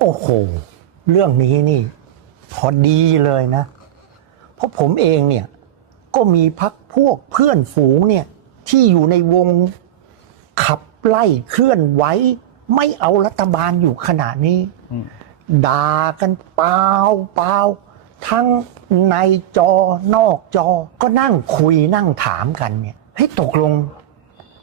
โอ้โห เรื่องนี้นี่พอดีเลยนะ เพราะผมเองเนี่ย ก็มีพักพวกเพื่อนฝูงเนี่ย ที่อยู่ในวงขับไล่เคลื่อนไหวไม่เอารัฐบาลอยู่ขณะนี้อืมด่ากันเปล่าเปล่าทั้งในจอนอกจอ ก็นั่งคุยนั่งถามกันเนี่ยเฮ้ยตกลง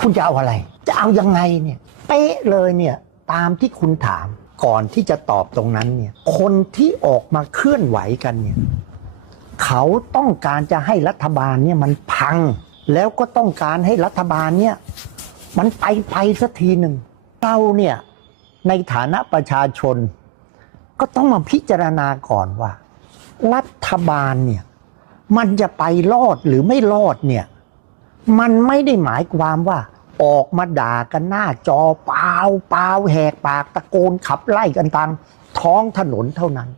คุณจะเอาอะไร จะเอายังไงเนี่ย เป๊ะเลยเนี่ย ตามที่คุณถาม ก่อนที่จะตอบตรงนั้นเนี่ยคนที่ออกมาเคลื่อนไหวกันเนี่ยเขาต้องการจะให้รัฐบาลเนี่ยมันพัง แล้วก็ต้องการให้รัฐบาลเนี่ยมันไปไปสักทีหนึ่งเราเนี่ยในฐานะประชาชน ก็ต้องมาพิจารณาก่อนว่า รัฐบาลเนี่ยมันจะไปรอดหรือไม่รอดเนี่ยมันไม่ได้หมายความว่า ออกมาด่ากันหน้าจอเปล่าเปล่าแหกปากตะโกนขับไล่กันตามท้องถนนเท่านั้น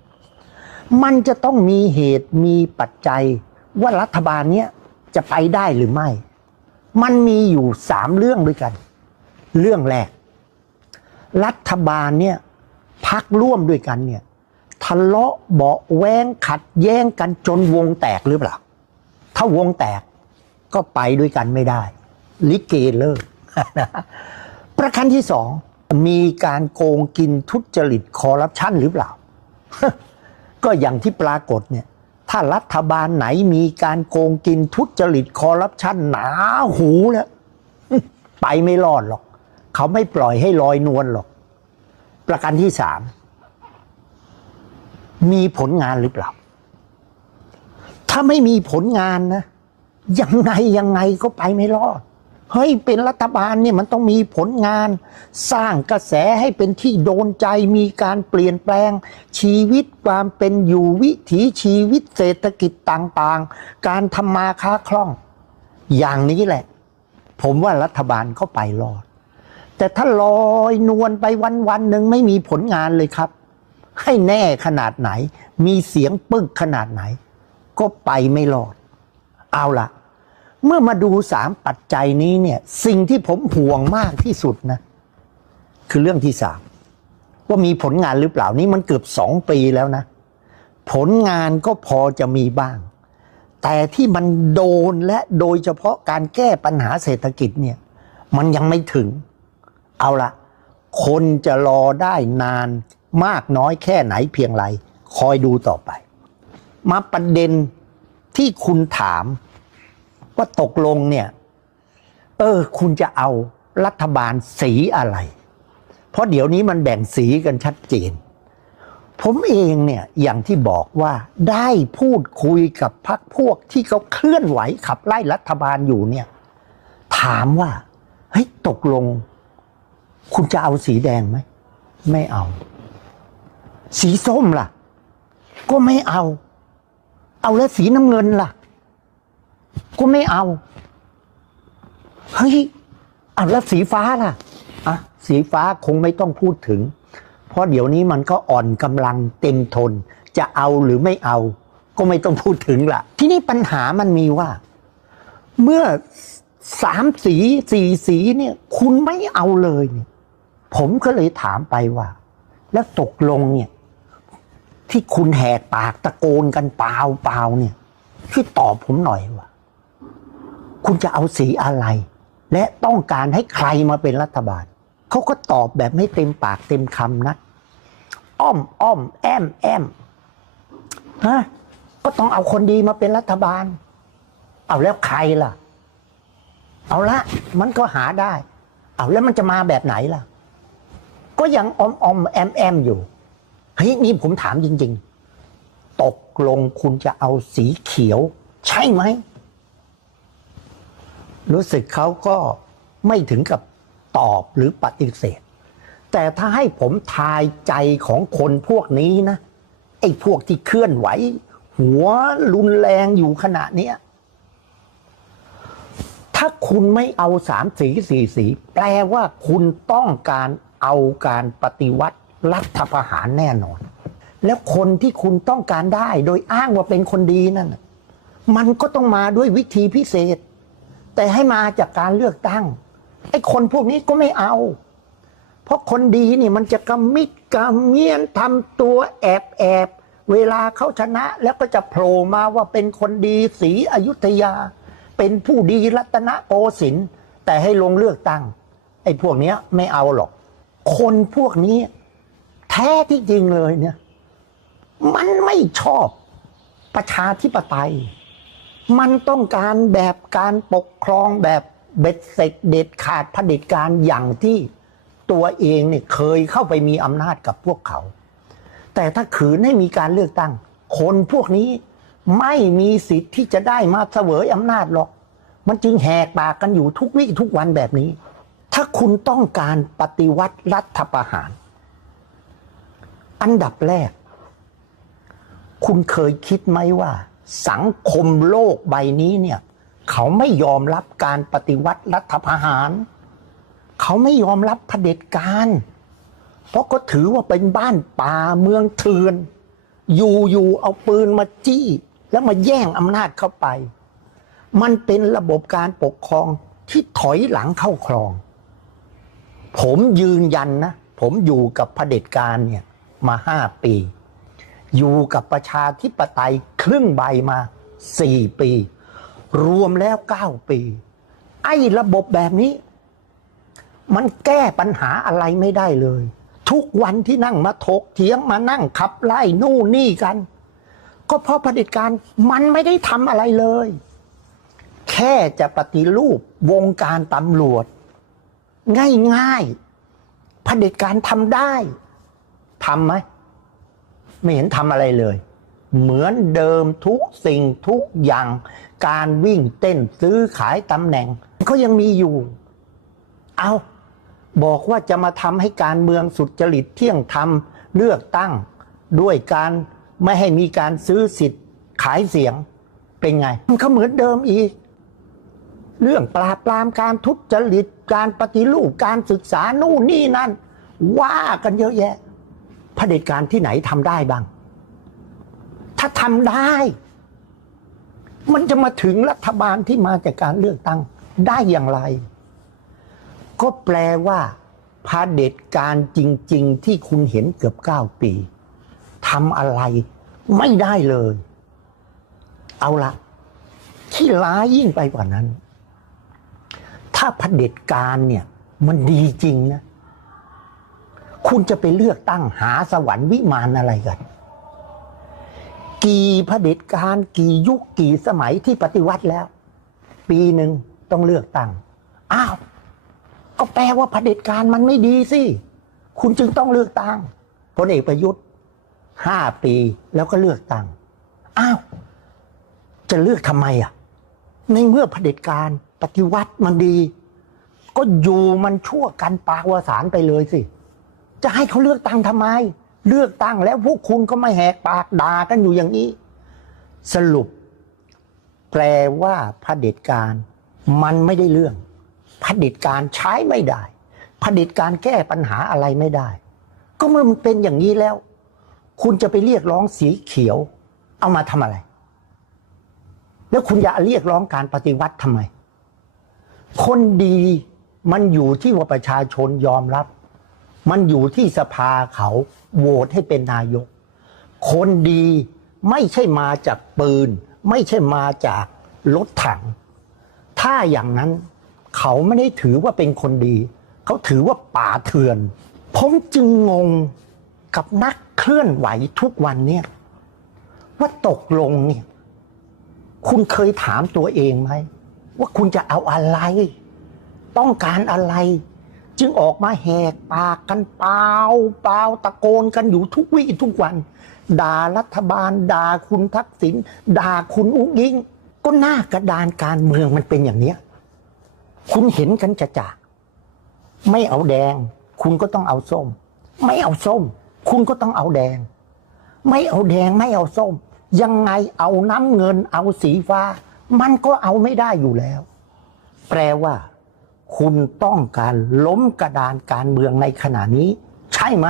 มันจะต้องมีเหตุมีปัจจัยว่ารัฐบาลเนี้ยจะไปได้หรือไม่ มันมีอยู่สามเรื่องด้วยกัน เรื่องแรก รัฐบาลเนี่ยพักร่วมด้วยกันเนี่ยทะเลาะเบาแวงขัดแย้งกันจนวงแตกหรือเปล่า ถ้าวงแตกก็ไปด้วยกันไม่ได้ ลิเกเลิก ประการที่สองมีการโกงกินทุจริตคอร์รัปชันหรือเปล่า ก็อย่างที่ปรากฏเนี่ย ถ้ารัฐบาลไหนมีการโกงกินทุจริตคอร์รัปชันหนาหูแล้วไปไม่รอดหรอก เขาไม่ปล่อยให้ลอยนวลหรอก ประการที่สามมีผลงานหรือเปล่า ถ้าไม่มีผลงานนะ ยังไงยังไงก็ไปไม่รอด เฮ้ยเป็นรัฐบาลเนี่ยมันต้องมีผลงาน สร้างกระแสให้เป็นที่โดนใจมีการเปลี่ยนแปลง ชีวิตความเป็นอยู่วิถีชีวิตเศรษฐกิจต่างๆ การทำมาค้าคล่อง อย่างนี้แหละ ผมว่ารัฐบาลก็ไปรอด แต่ถ้าลอยนวลไปวันวันๆหนึ่งไม่มีผลงานเลยครับ ให้แน่ขนาดไหน มีเสียงปึกขนาดไหน ก็ไปไม่รอด เอาล่ะ เมื่อมาดูสามปัจจัยนี้เนี่ย สิ่งที่ผมห่วงมากที่สุดนะ คือเรื่องที่สามว่ามีผลงานหรือเปล่านี่มันเกือบสองปีแล้วนะ ผลงานก็พอจะมีบ้าง แต่ที่มันโดนและโดยเฉพาะการแก้ปัญหาเศรษฐกิจเนี่ย มันยังไม่ถึง เอาละคนจะรอได้นานมากน้อยแค่ไหนเพียงไร คอยดูต่อไป มาประเด็นที่คุณถาม ว่าตกลงเนี่ย เออ คุณจะเอารัฐบาลสีอะไร เพราะเดี๋ยวนี้มันแบ่งสีกันชัดเจน ผมเองเนี่ยอย่างที่บอกว่าได้พูดคุยกับพรรคพวกที่เขาเคลื่อนไหวขับไล่รัฐบาลอยู่เนี่ย ถามว่าเฮ้ยตกลง คุณจะเอาสีแดงไหมไม่เอา สีส้มล่ะ ก็ไม่เอา เอาแล้วสีน้ำเงินล่ะ ก็ไม่เอา เฮ้ยเอาแล้วสีฟ้าล่ะอะสีฟ้าคงไม่ต้องพูดถึง เพราะเดี๋ยวนี้มันก็อ่อนกำลังเต็มทน จะเอาหรือไม่เอา ก็ไม่ต้องพูดถึงละที่นี่ปัญหามันมีว่า เมื่อสามสีสี่สีเนี่ย คุณไม่เอาเลยเนี่ยผมก็เลยถามไปว่า แล้วตกลงเนี่ย ที่คุณแหกปากตะโกนกันเปล่าเปล่าเนี่ยช่วยตอบผมหน่อยว่า คุณจะเอาสีอะไร และต้องการให้ใครมาเป็นรัฐบาลเขาก็ตอบแบบไม่เต็มปากเต็มคำนะอ้อมอ้อมแอมแอมฮะก็ต้องเอาคนดีมาเป็นรัฐบาล เอาแล้วใครล่ะ เอาละมันก็หาได้ เอาแล้วมันจะมาแบบไหนล่ะ ก็ยังอมอมแอมแอมอยู่เฮ้ยนี่ผมถามจริง ๆ ตกลงคุณจะเอาสีเขียว ใช่ไหม รู้สึกเขาก็ไม่ถึงกับตอบหรือปฏิเสธ แต่ถ้าให้ผมทายใจของคนพวกนี้นะ ไอ้พวกที่เคลื่อนไหว หัวรุนแรงอยู่ขณะเนี้ยถ้าคุณไม่เอาสามสีสี่สี แปลว่าคุณต้องการเอาการปฏิวัติรัฐประหารแน่นอน แล้วคนที่คุณต้องการได้โดยอ้างว่าเป็นคนดีนั่นมันก็ต้องมาด้วยวิธีพิเศษ แต่ให้มาจากการเลือกตั้งไอ้คนพวกนี้ก็ไม่เอา เพราะคนดีนี่มันจะกำมิดกำเมียนทำตัวแอบแอบเวลาเขาชนะแล้วก็จะโผล่มาว่าเป็นคนดีศรีอยุธยา เป็นผู้ดีรัตนโกสินทร์แต่ให้ลงเลือกตั้ง ไอ้พวกเนี้ยไม่เอาหรอก คนพวกนี้ แท้ที่จริงเลยเนี่ย มันไม่ชอบประชาธิปไตย มันต้องการแบบการปกครองแบบเบ็ดเสร็จเด็ดขาดเผด็จการอย่างที่ตัวเองเนี่ยเคยเข้าไปมีอำนาจกับพวกเขา แต่ถ้าขืนให้มีการเลือกตั้ง คนพวกนี้ไม่มีสิทธิ์ที่จะได้มาเสวยอำนาจหรอก มันจึงแหกปากกันอยู่ทุกวี่ทุกวันแบบนี้ ถ้าคุณต้องการปฏิวัติรัฐประหาร อันดับแรก คุณเคยคิดไหมว่า สังคมโลกใบนี้เนี่ย เขาไม่ยอมรับการปฏิวัติรัฐประหาร เขาไม่ยอมรับเผด็จการ เพราะก็ถือว่าเป็นบ้านป่าเมืองเถื่อน อยู่อยู่เอาปืนมาจี้ แล้วมาแย่งอำนาจเข้าไป มันเป็นระบบการปกครองที่ถอยหลังเข้าครอง ผมยืนยันนะ ผมอยู่กับเผด็จการเนี่ย มาห้าปี อยู่กับประชาธิปไตยครึ่งใบมาสี่ปี รวมแล้วเก้าปี ไอ้ระบบแบบนี้ มันแก้ปัญหาอะไรไม่ได้เลย ทุกวันที่นั่งมาถกเถียงมานั่งขับไล่นู่นนี่กัน ก็เพราะเผด็จการมันไม่ได้ทำอะไรเลย แค่จะปฏิรูปวงการตำรวจ ง่ายๆเผด็จการทำได้ทำไหม ไม่เห็นทำอะไรเลย เหมือนเดิมทุกสิ่งทุกอย่าง การวิ่งเต้นซื้อขายตำแหน่งก็ยังมีอยู่ เอาบอกว่าจะมาทำให้การเมืองสุดจริตเที่ยงธรรมเลือกตั้ง ด้วยการไม่ให้มีการซื้อสิทธิ์ขายเสียงเป็นไง มันก็เหมือนเดิมอีก เรื่องปราบปรามการทุจริตการปฏิรูปการศึกษานู่นนี่นั่น ว่ากันเยอะแยะ เผด็จการที่ไหนทำได้บ้าง ถ้าทำได้ มันจะมาถึงรัฐบาลที่มาจากการเลือกตั้งได้อย่างไร ก็แปลว่าเผด็จการจริง ๆ ที่คุณเห็นเกือบเก้าปีทำอะไรไม่ได้เลย เอาละที่ร้ายยิ่งไปกว่านั้น ถ้าเผด็จการเนี่ย มันดีจริงนะ คุณจะไปเลือกตั้งหาสวรรค์วิมานอะไรกัน กี่เผด็จการกี่ยุคกี่สมัยที่ปฏิวัติแล้ว ปีหนึ่งต้องเลือกตั้ง อ้าว ก็แปลว่าเผด็จการมันไม่ดีสิ คุณจึงต้องเลือกตั้งพลเอกประยุทธ์ห้าปีแล้วก็เลือกตั้ง อ้าว จะเลือกทำไมอะ ในเมื่อเผด็จการปฏิวัติมันดี ก็อยู่มันชั่วกันปากวสารไปเลยสิ จะให้เขาเลือกตั้งทำไม เลือกตั้งแล้วพวกคุณก็ไม่แหกปากด่ากันอยู่อย่างนี้ สรุป แปลว่าพเด็จการมันไม่ได้เรื่องพเด็จการใช้ไม่ได้พเด็จการแก้ปัญหาอะไรไม่ได้ ก็เมื่อมันเป็นอย่างนี้แล้ว คุณจะไปเรียกร้องสีเขียว เอามาทำอะไร แล้วคุณอยาเรียกร้องการปฏิวัติทำไม คนดีมันอยู่ที่ว่าประชาชนยอมรับ มันอยู่ที่สภาเขาโหวตให้เป็นนายก คนดีไม่ใช่มาจากปืน ไม่ใช่มาจากรถถัง ถ้าอย่างนั้นเขาไม่ได้ถือว่าเป็นคนดี เขาถือว่าป่าเถื่อน ผมจึงงงกับนักเคลื่อนไหวทุกวันเนี่ยว่าตกลงเนี่ยคุณเคยถามตัวเองไหม ว่าคุณจะเอาอะไร ต้องการอะไร จึงออกมาแหกปากกันเปล่าเปล่าตะโกนกันอยู่ทุกวี่ทุกวัน ด่ารัฐบาล ด่าคุณทักษิณด่าคุณอุ้งยิง ก็หน้ากระดานการเมืองมันเป็นอย่างเนี้ยคุณเห็นกันจะจาไม่เอาแดง คุณก็ต้องเอาส้ม ไม่เอาส้ม คุณก็ต้องเอาแดง ไม่เอาแดงไม่เอาส้ม ยังไงเอาน้ำเงินเอาสีฟ้า มันก็เอาไม่ได้อยู่แล้ว แปลว่า คุณต้องการล้มกระดานการเมืองในขณะนี้ ใช่ไหม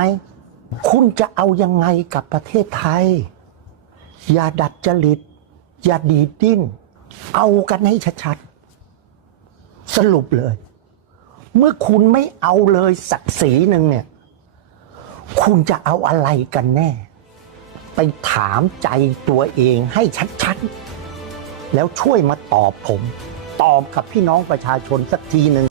คุณจะเอายังไงกับประเทศไทย อย่าดัดจริต อย่าดีดดิ้น เอากันให้ชัดๆ สรุปเลย เมื่อคุณไม่เอาเลยศักดิ์ศรีหนึ่งเนี่ย คุณจะเอาอะไรกันแน่ ไปถามใจตัวเองให้ชัดๆ แล้วช่วยมาตอบผม ตอบกับพี่น้องประชาชนสักทีหนึ่ง